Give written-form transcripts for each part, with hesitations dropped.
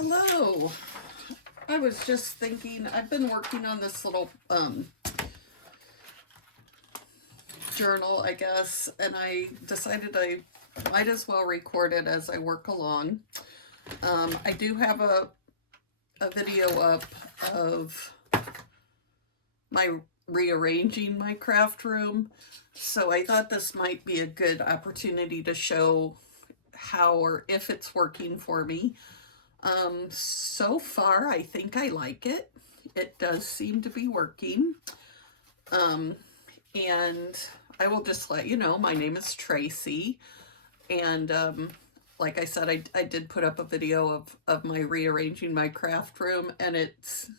Hello. I was just thinking, I've been working on this little journal, I guess, and I decided I might as well record it as I work along. I do have a video up of my rearranging my craft room, so I thought this might be a good opportunity to show how or if it's working for me. So far, I think I like it. It does seem to be working. And I will just let you know, my name is Tracy. And like I said, I did put up a video of my rearranging my craft room, and it's,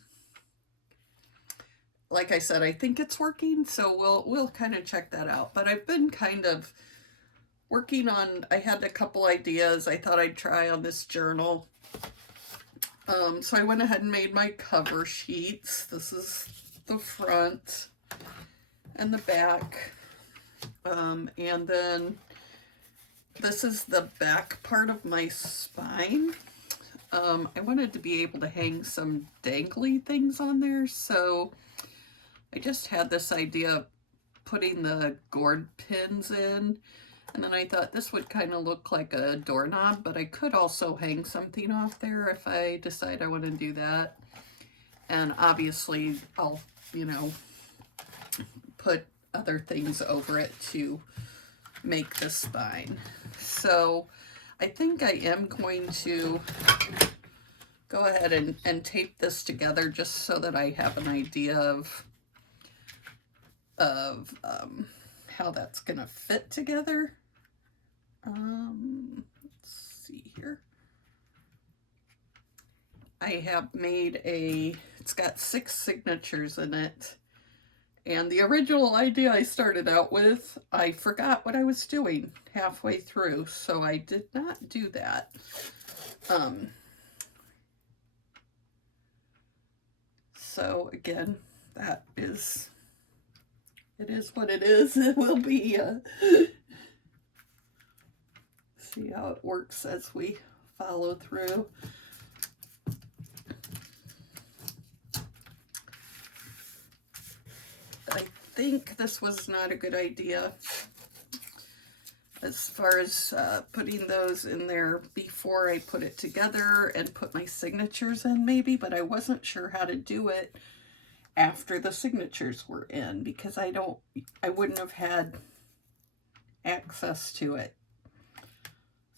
like I said, I think it's working, so we'll kind of check that out. But I've been kind of working on, I had a couple ideas I thought I'd try on this journal. So I went ahead and made my cover sheets. This is the front and the back. And then this is the back part of my spine. I wanted to be able to hang some dangly things on there, so I just had this idea of putting the gourd pins in, and then I thought this would kind of look like a doorknob, but I could also hang something off there if I decide I want to do that. And obviously I'll, put other things over it to make the spine. So I think I am going to go ahead and tape this together just so that I have an idea of how that's gonna fit together. Let's see here. I have made it's got 6 signatures in it. And the original idea I started out with, I forgot what I was doing halfway through, so I did not do that. So again, it is what it is. It will be, see how it works as we follow through. I think this was not a good idea as far as putting those in there before I put it together and put my signatures in, maybe, but I wasn't sure how to do it after the signatures were in, because I wouldn't have had access to it.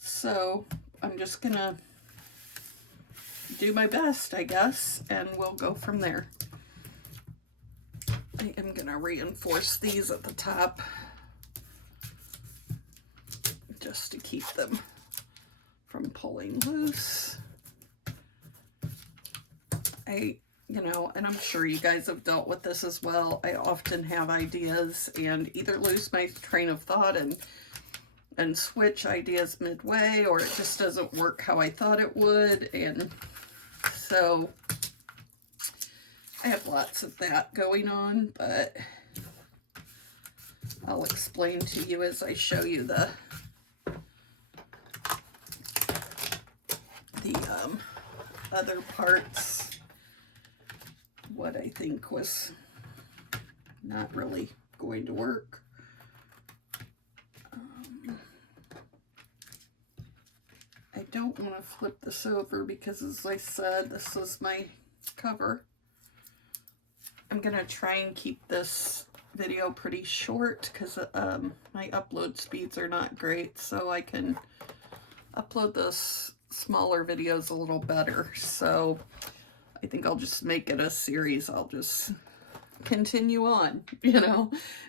So I'm just gonna do my best, I guess, and we'll go from there. I am gonna reinforce these at the top just to keep them from pulling loose. And I'm sure you guys have dealt with this as well. I often have ideas and either lose my train of thought and switch ideas midway, or it just doesn't work how I thought it would. And so I have lots of that going on, but I'll explain to you as I show you the other parts, what I think was not really going to work. I don't want to flip this over because, as I said, this is my cover. I'm going to try and keep this video pretty short because my upload speeds are not great, so I can upload those smaller videos a little better. So I think I'll just make it a series. I'll just continue on,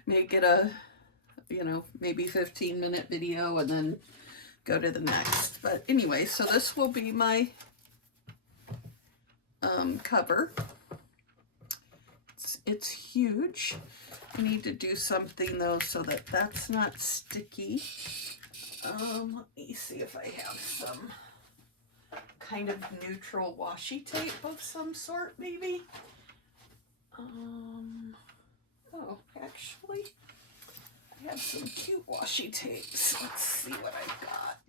make it a, maybe 15-minute video and then go to the next. But anyway, so this will be my cover. It's huge. I need to do something though so that that's not sticky. Let me see if I have some kind of neutral washi tape of some sort, maybe. Oh, actually, I have some cute washi tapes. Let's see what I got.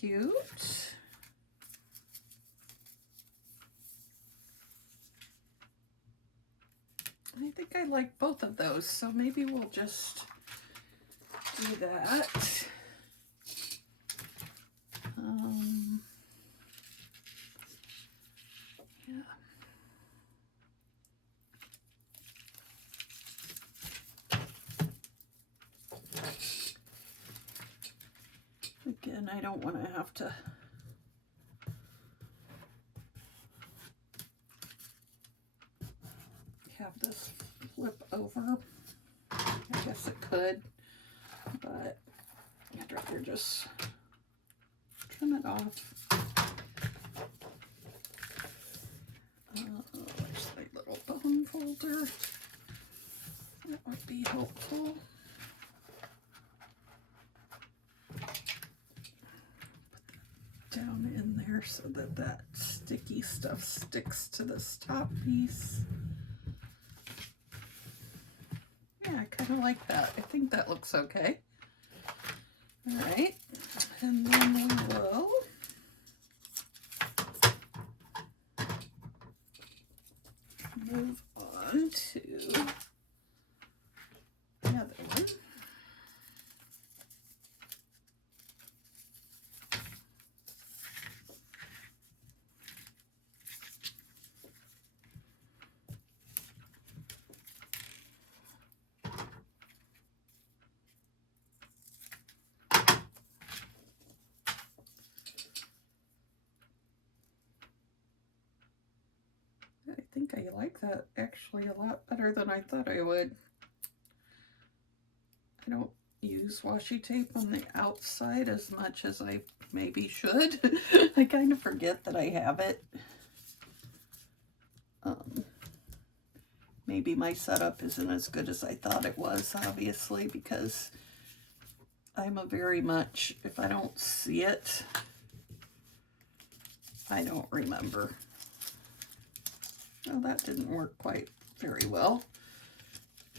cute. I think I like both of those, so maybe we'll just do that. Yeah. Again, I don't want to have to have this flip over. I guess it could, but I'd rather just trim it off. There's my little bone folder. That would be helpful. Down in there so that that sticky stuff sticks to this top piece. Yeah, I kind of like that. I think that looks okay. All right, and then we will move on to the other one. I think I like that actually a lot better than I thought I would. I don't use washi tape on the outside as much as I maybe should. I kind of forget that I have it. Maybe my setup isn't as good as I thought it was, obviously, because I'm a very much, if I don't see it, I don't remember. Well, that didn't work quite very well.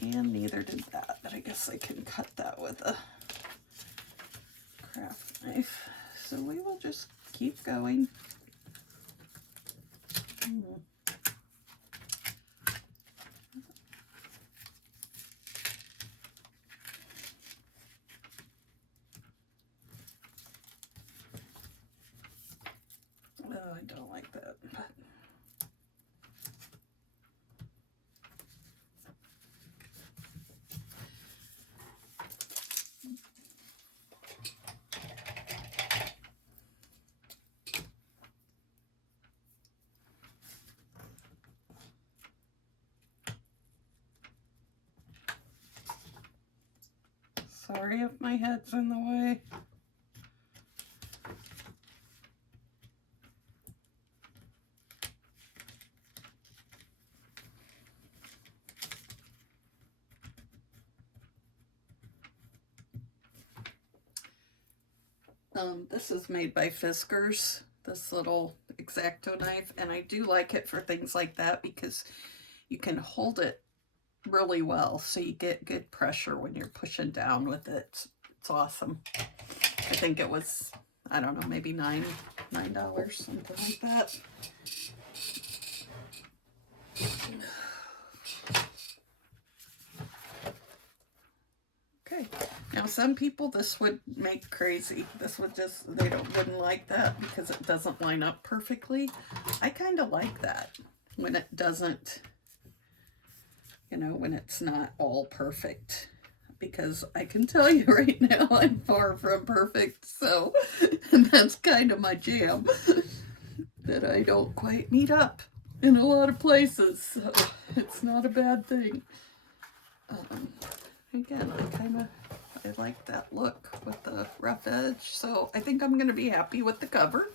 And neither did that, but I guess I can cut that with a craft knife. So we will just keep going. Oh, I don't like that. But sorry if my head's in the way. This is made by Fiskars, this little X-Acto knife, and I do like it for things like that because you can hold it really well, so you get good pressure when you're pushing down with it. It's awesome. I think it was, I don't know, maybe $9, something like that. Okay, now some people this would make crazy. This would just, wouldn't like that because it doesn't line up perfectly. I kind of like that when it doesn't, you know, when it's not all perfect, because I can tell you right now I'm far from perfect, so that's kind of my jam, that I don't quite meet up in a lot of places, so it's not a bad thing. Again, I like that look with the rough edge, so I think I'm going to be happy with the cover,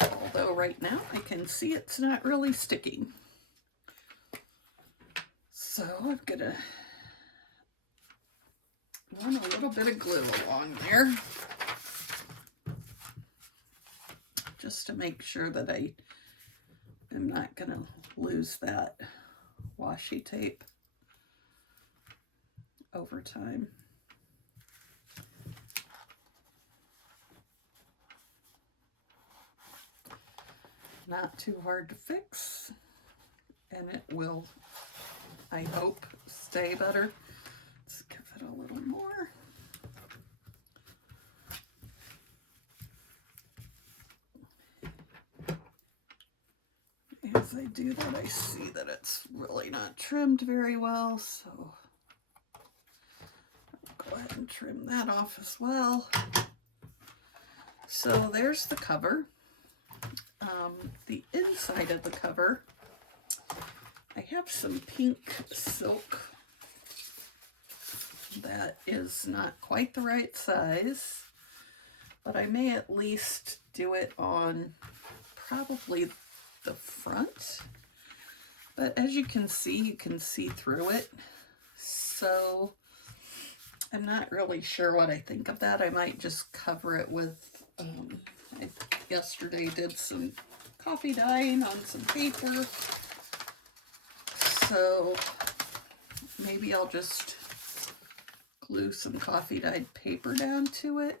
although right now I can see it's not really sticking. So I'm going to run a little bit of glue along there, just to make sure that I am not going to lose that washi tape over time. not too hard to fix, and it will, I hope, stay better. Let's give it a little more. As I do that, I see that it's really not trimmed very well, so I'll go ahead and trim that off as well. So there's the cover. The inside of the cover, I have some pink silk that is not quite the right size, but I may at least do it on probably the front. But as you can see through it. So I'm not really sure what I think of that. I might just cover it with, I yesterday did some coffee dyeing on some paper. So maybe I'll just glue some coffee dyed paper down to it.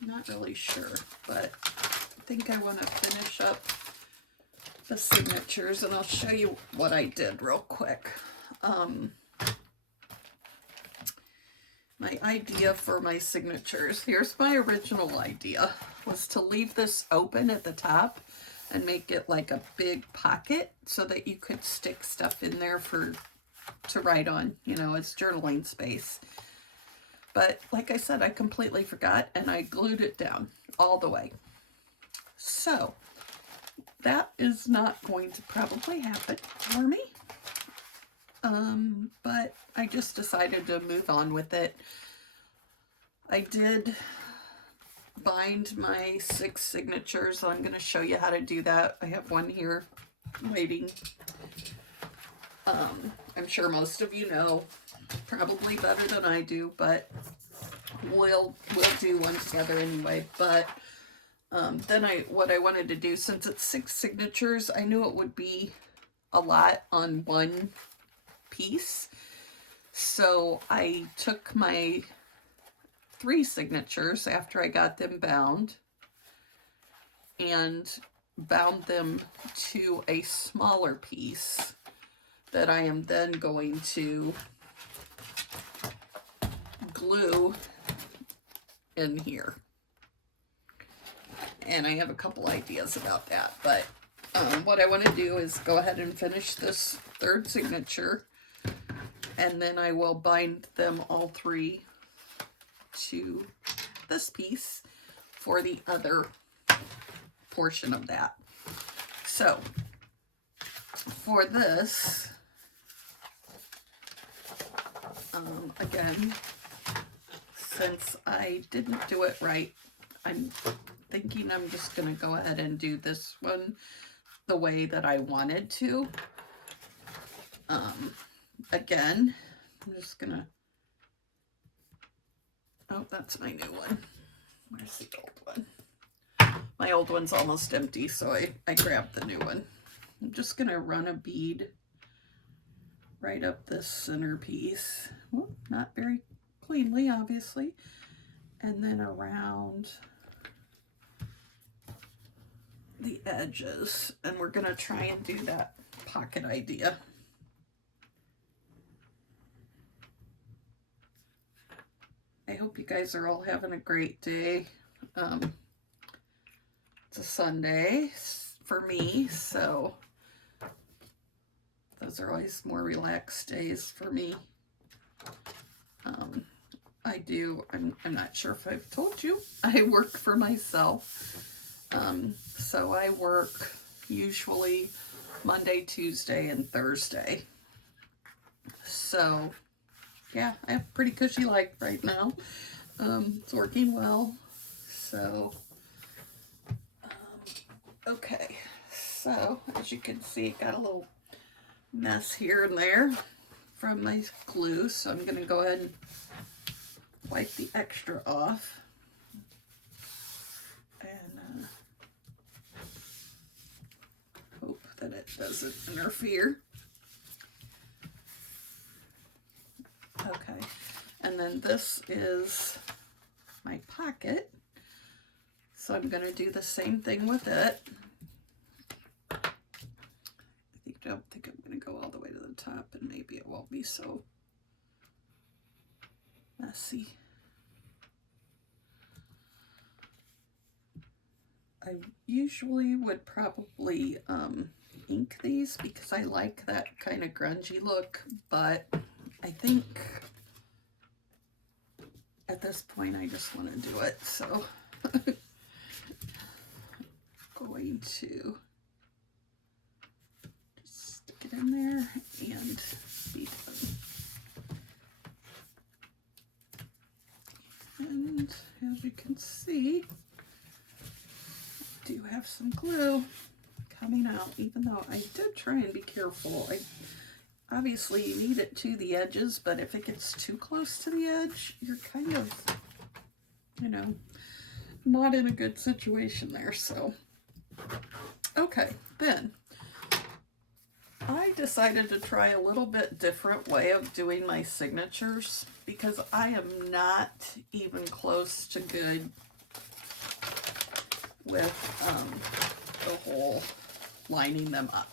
Not really sure, but I think I want to finish up the signatures, and I'll show you what I did real quick. My idea for my signatures, here's my original idea, was to leave this open at the top and make it like a big pocket so that you could stick stuff in there to write on, you know, as journaling space. But like I said, I completely forgot, and I glued it down all the way. So that is not going to probably happen for me. But I just decided to move on with it. I did bind my 6 signatures. I'm going to show you how to do that. I have one here waiting. I'm sure most of you know, probably better than I do, but we'll do one together anyway. But then what I wanted to do, since it's 6 signatures, I knew it would be a lot on one piece. So I took my 3 signatures after I got them bound and bound them to a smaller piece that I am then going to glue in here. And I have a couple ideas about that, but what I want to do is go ahead and finish this 3rd signature, and then I will bind them all 3 to this piece for the other portion of that. So for this, again, since I didn't do it right, I'm thinking I'm just going to go ahead and do this one the way that I wanted to. Again, I'm just going to, oh, that's my new one. Where's the old one? My old one's almost empty, so I grabbed the new one. I'm just going to run a bead right up this center piece. Well, not very cleanly, obviously. And then around the edges. And we're going to try and do that pocket idea. I hope you guys are all having a great day. It's a Sunday for me, so those are always more relaxed days for me. I'm not sure if I've told you, I work for myself. So I work usually Monday, Tuesday, and Thursday. So yeah, I have a pretty cushy life right now. It's working well. So, okay. So, as you can see, it got a little mess here and there from my glue. So I'm going to go ahead and wipe the extra off. And hope that it doesn't interfere. Okay, and then this is my pocket. So I'm going to do the same thing with it. I don't think I'm going to go all the way to the top, and maybe it won't be so messy. I usually would probably ink these because I like that kind of grungy look, but I think at this point I just want to do it, so I'm going to just stick it in there and be done. And as you can see, I do have some glue coming out, even though I did try and be careful. Obviously you need it to the edges, but if it gets too close to the edge, you're kind of, you know, not in a good situation there. So, okay, then I decided to try a little bit different way of doing my signatures because I am not even close to good with the whole lining them up.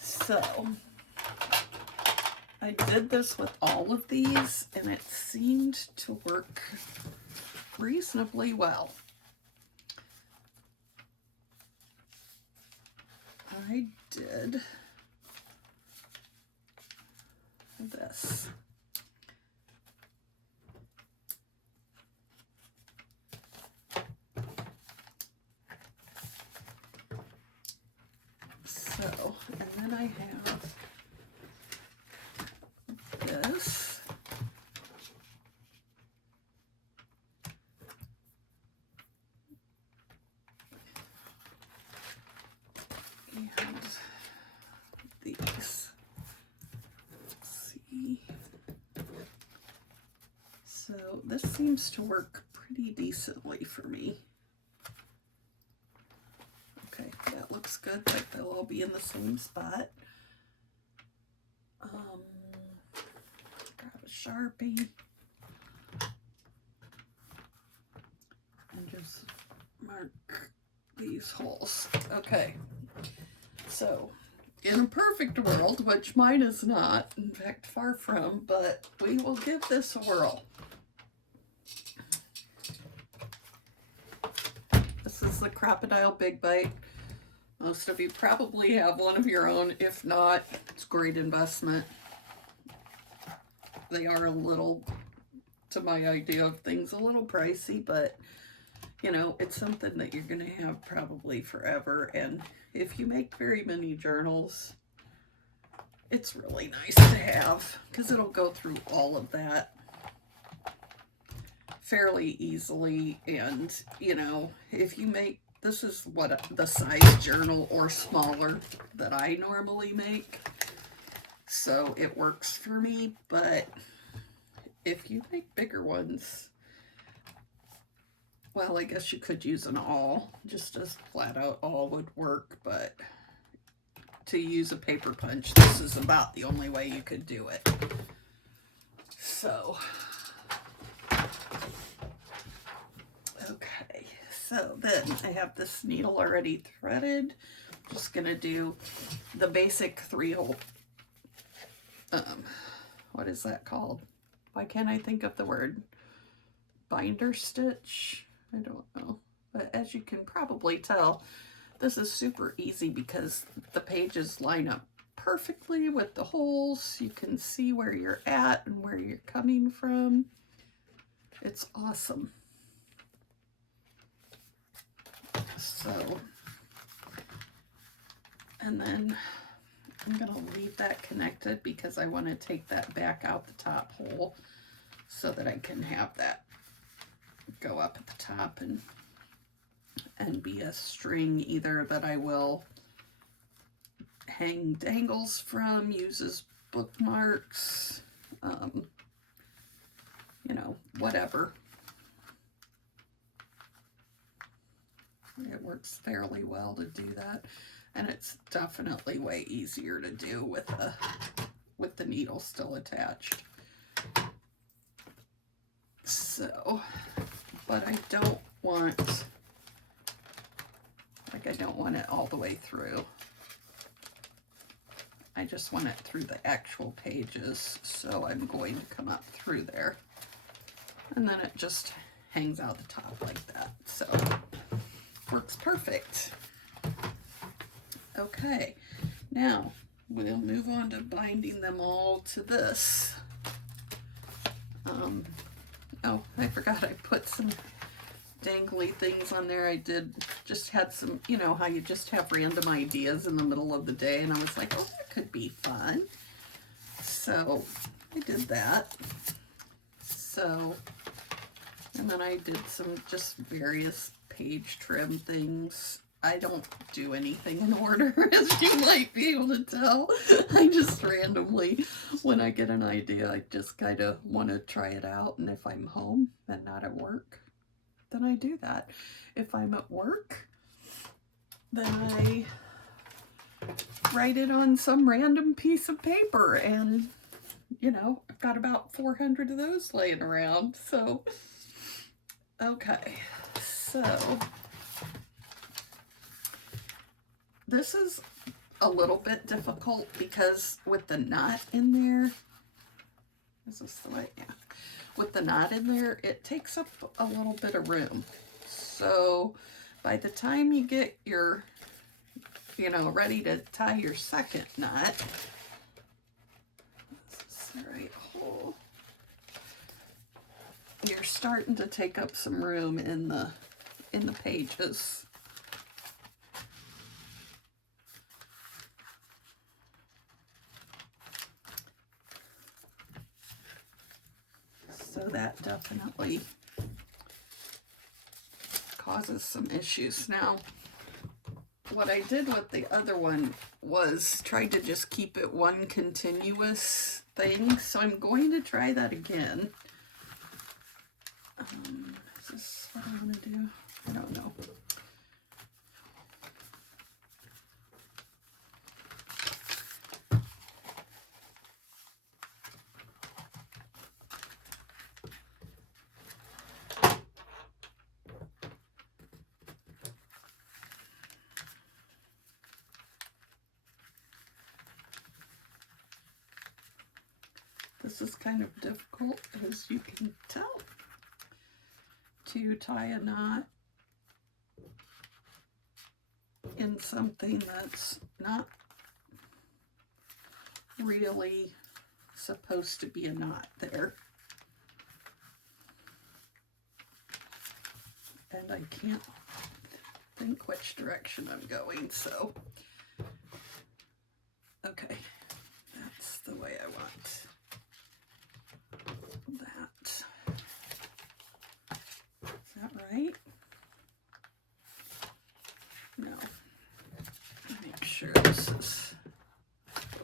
So I did this with all of these and it seemed to work reasonably well. I did this. So, and then I have this. And these. Let's see. So this seems to work pretty decently for me. Okay, that looks good, like they'll all be in the same spot. Grab a Sharpie and just mark these holes. Okay, so in a perfect world, which mine is not, in fact far from, but we will give this a whirl. This is the Crop-A-Dile Big Bite. Most of you probably have one of your own. If not, it's a great investment. They are a little, to my idea of things, a little pricey, but you know, it's something that you're going to have probably forever. And if you make very many journals, it's really nice to have because it'll go through all of that fairly easily. And you know, if you make, this is what the size journal or smaller that I normally make, so it works for me. But if you make bigger ones, well, I guess you could use an awl, just as flat out awl would work, but to use a paper punch, this is about the only way you could do it. So, okay, so then I have this needle already threaded. I'm just gonna do the basic 3-hole, what is that called? Why can't I think of the word? Binder stitch? I don't know. But as you can probably tell, this is super easy because the pages line up perfectly with the holes. You can see where you're at and where you're coming from. It's awesome. So, and then I'm going to leave that connected because I want to take that back out the top hole so that I can have that go up at the top and be a string either that I will hang dangles from, use as bookmarks, you know, whatever. It works fairly well to do that, and it's definitely way easier to do with the needle still attached. So, but I don't want, like I don't want it all the way through. I just want it through the actual pages, so I'm going to come up through there. And then it just hangs out the top like that. So, works perfect. Okay, now we'll move on to binding them all to this. Oh, I forgot I put some dangly things on there. I just had some, you know how you just have random ideas in the middle of the day, and I was like, oh, that could be fun. So I did that. So, and then I did some just various page trim things. I don't do anything in order, as you might be able to tell. I just randomly, when I get an idea, I just kind of want to try it out. And if I'm home and not at work, then I do that. If I'm at work, then I write it on some random piece of paper. And, you know, I've got about 400 of those laying around. So, okay. So this is a little bit difficult because with the knot in there, is this the way? Yeah. With the knot in there, it takes up a little bit of room. So by the time you get your, you know, ready to tie your second knot, this is the right hole, you're starting to take up some room in the pages. So that definitely causes some issues. Now, what I did with the other one was try to just keep it one continuous thing. So I'm going to try that again. Is this what I'm going to do? I don't know. This is kind of difficult, as you can tell, to tie a knot in something that's not really supposed to be a knot there. And I can't think which direction I'm going, so okay, that's the way I want that. Is that right? No. Make sure this is,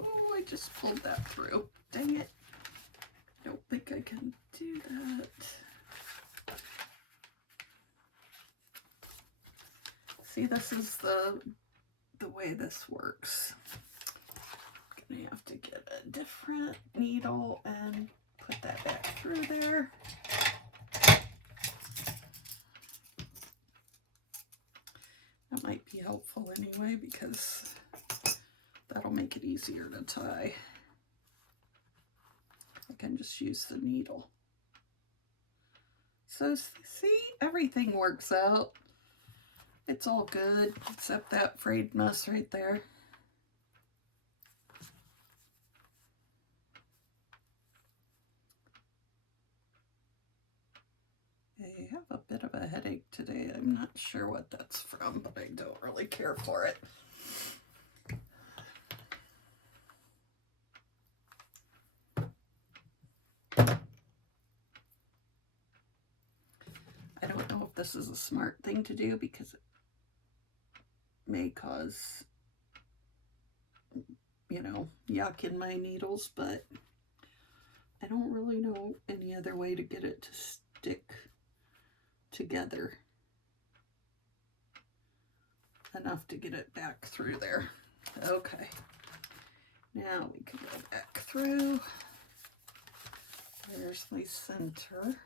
oh, I just pulled that through. Dang it. I don't think I can do that. See, this is the way this works. I'm gonna have to get a different needle and put that back through there. That might be helpful anyway, because that'll make it easier to tie. I can just use the needle. So see, everything works out. It's all good, except that frayed mess right there. I have a bit of a headache today. I'm not sure what that's from, but I don't really care for it. I don't know if this is a smart thing to do because it may cause, you know, yuck in my needles, but I don't really know any other way to get it to stick together enough to get it back through there. Okay, now we can go back through. There's my center.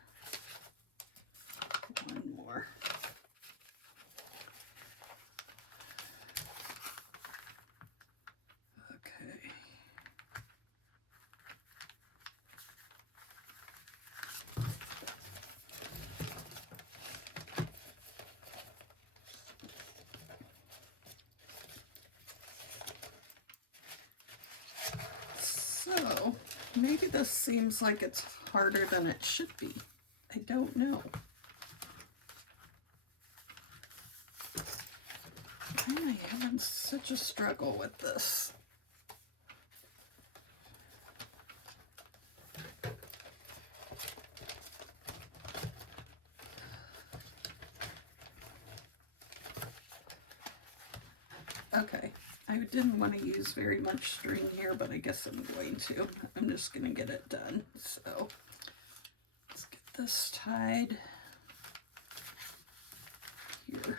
One more. So, maybe this seems like it's harder than it should be. I don't know. Why am I having such a struggle with this? Okay, I didn't want to use very much string here, but I guess I'm going to. I'm just going to get it done. So let's get this tied here.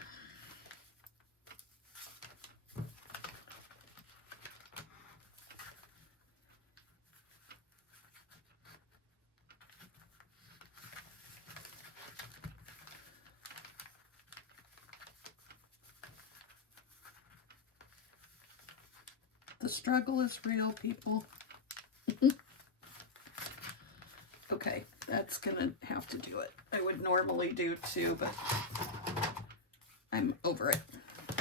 The struggle is real, people. Okay, that's gonna have to do it. I would normally do two, but I'm over it.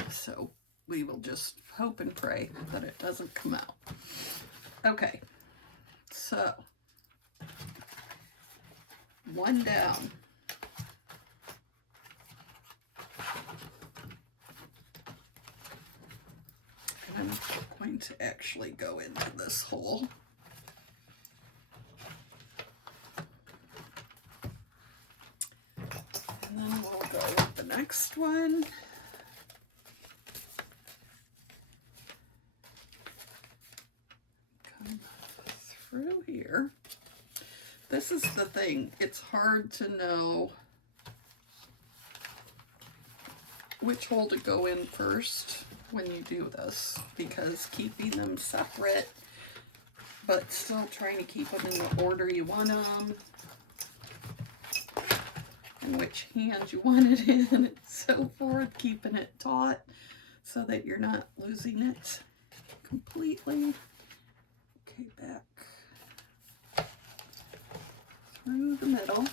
So we will just hope and pray that it doesn't come out. Okay, so one down. I'm going to actually go into this hole. And then we'll go with the next one. Come through here. This is the thing. It's hard to know which hole to go in first when you do this, because keeping them separate but still trying to keep them in the order you want them and which hand you want it in and so forth, keeping it taut so that you're not losing it completely. Okay, back through the middle.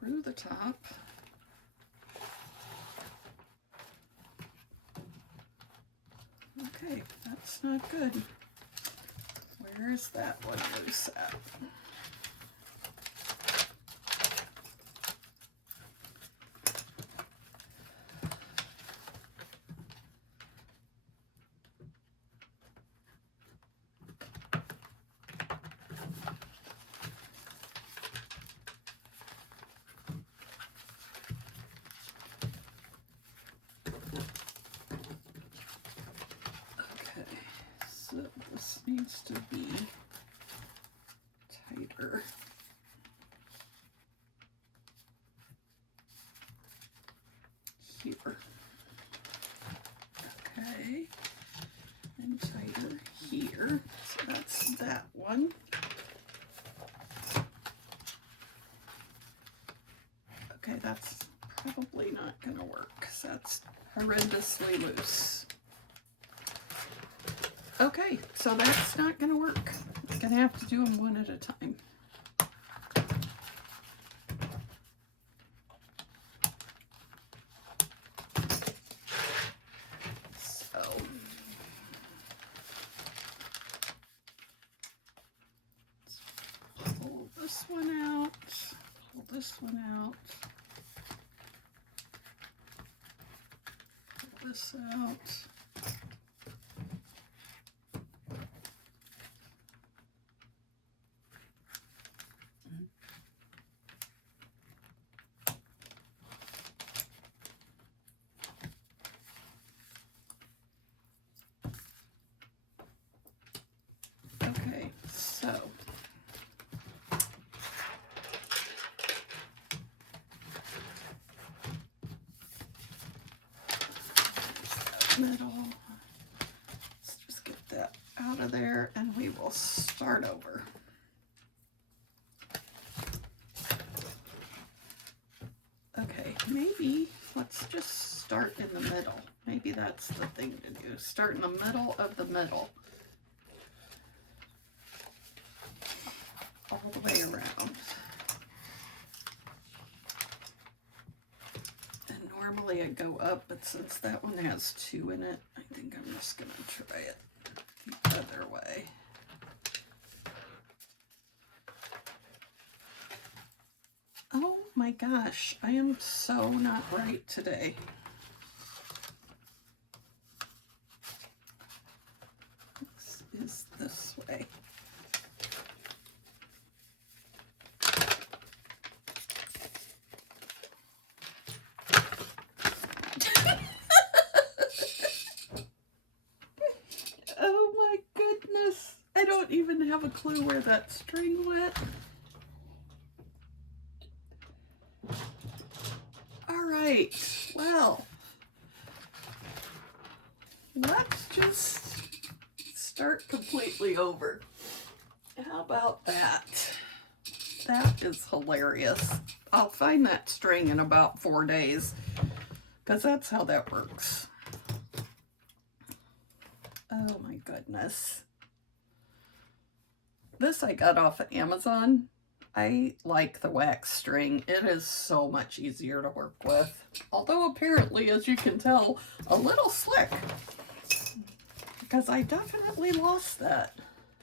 Through the top. Okay, that's not good. Where is that one loose at? This needs to be tighter. Here. Okay. And tighter here. So that's that one. Okay, that's probably not going to work because that's horrendously loose. Okay, so that's not going to work. I'm going to have to do them one at a time. So, let's pull this one out, pull this one out, pull this out. Okay, so middle, let's just get that out of there and we will start over. Okay, maybe let's just start in the middle. Maybe that's the thing to do. Start in the middle of the middle. All the way around. Normally I go up, but since that one has 2 in it, I think I'm just going to try it the other way. Oh my gosh, I am so not right today. This is this way. Oh my goodness. I don't even have a clue where that string went. All right, well, let's just start completely over. How about that? That is hilarious. I'll find that string in about 4 days, because that's how that works. Oh my goodness. This I got off of Amazon. I like the wax string. It is so much easier to work with. Although apparently, as you can tell, a little slick. Because I definitely lost that.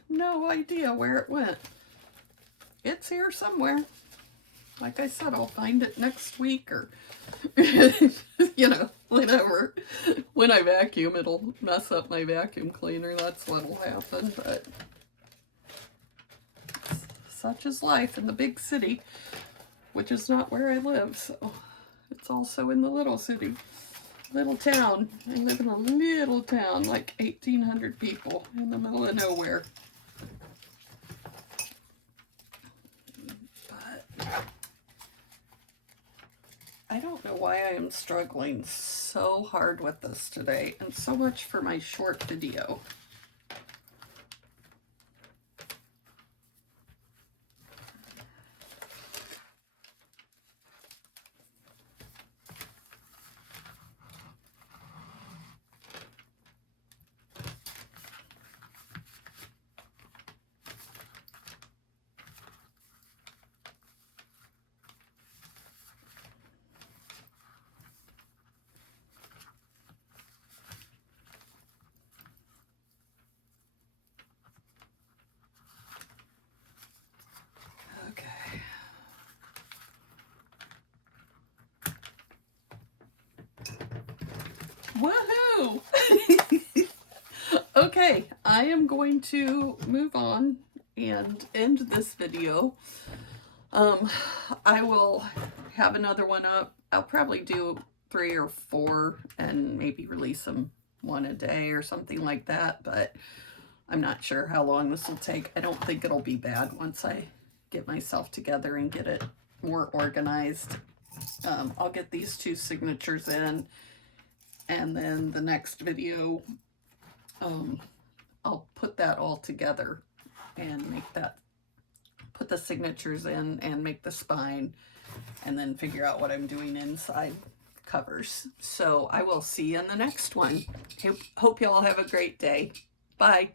No idea where it went. It's here somewhere. Like I said, I'll find it next week or, you know, whatever. When I vacuum, it'll mess up my vacuum cleaner. That's what'll happen, but such is life in the big city, which is not where I live, so it's also in the little city. Little town. I live in a little town, like 1,800 people in the middle of nowhere. But I don't know why I am struggling so hard with this today, and so much for my short video. Woohoo! Okay, I am going to move on and end this video. I will have another one up. I'll probably do 3 or 4 and maybe release them 1 a day or something like that, but I'm not sure how long this will take. I don't think it'll be bad once I get myself together and get it more organized. I'll get these 2 signatures in, and then the next video, I'll put that all together and make that, put the signatures in and make the spine, and then figure out what I'm doing inside covers. So I will see you in the next one. Hope you all have a great day. Bye.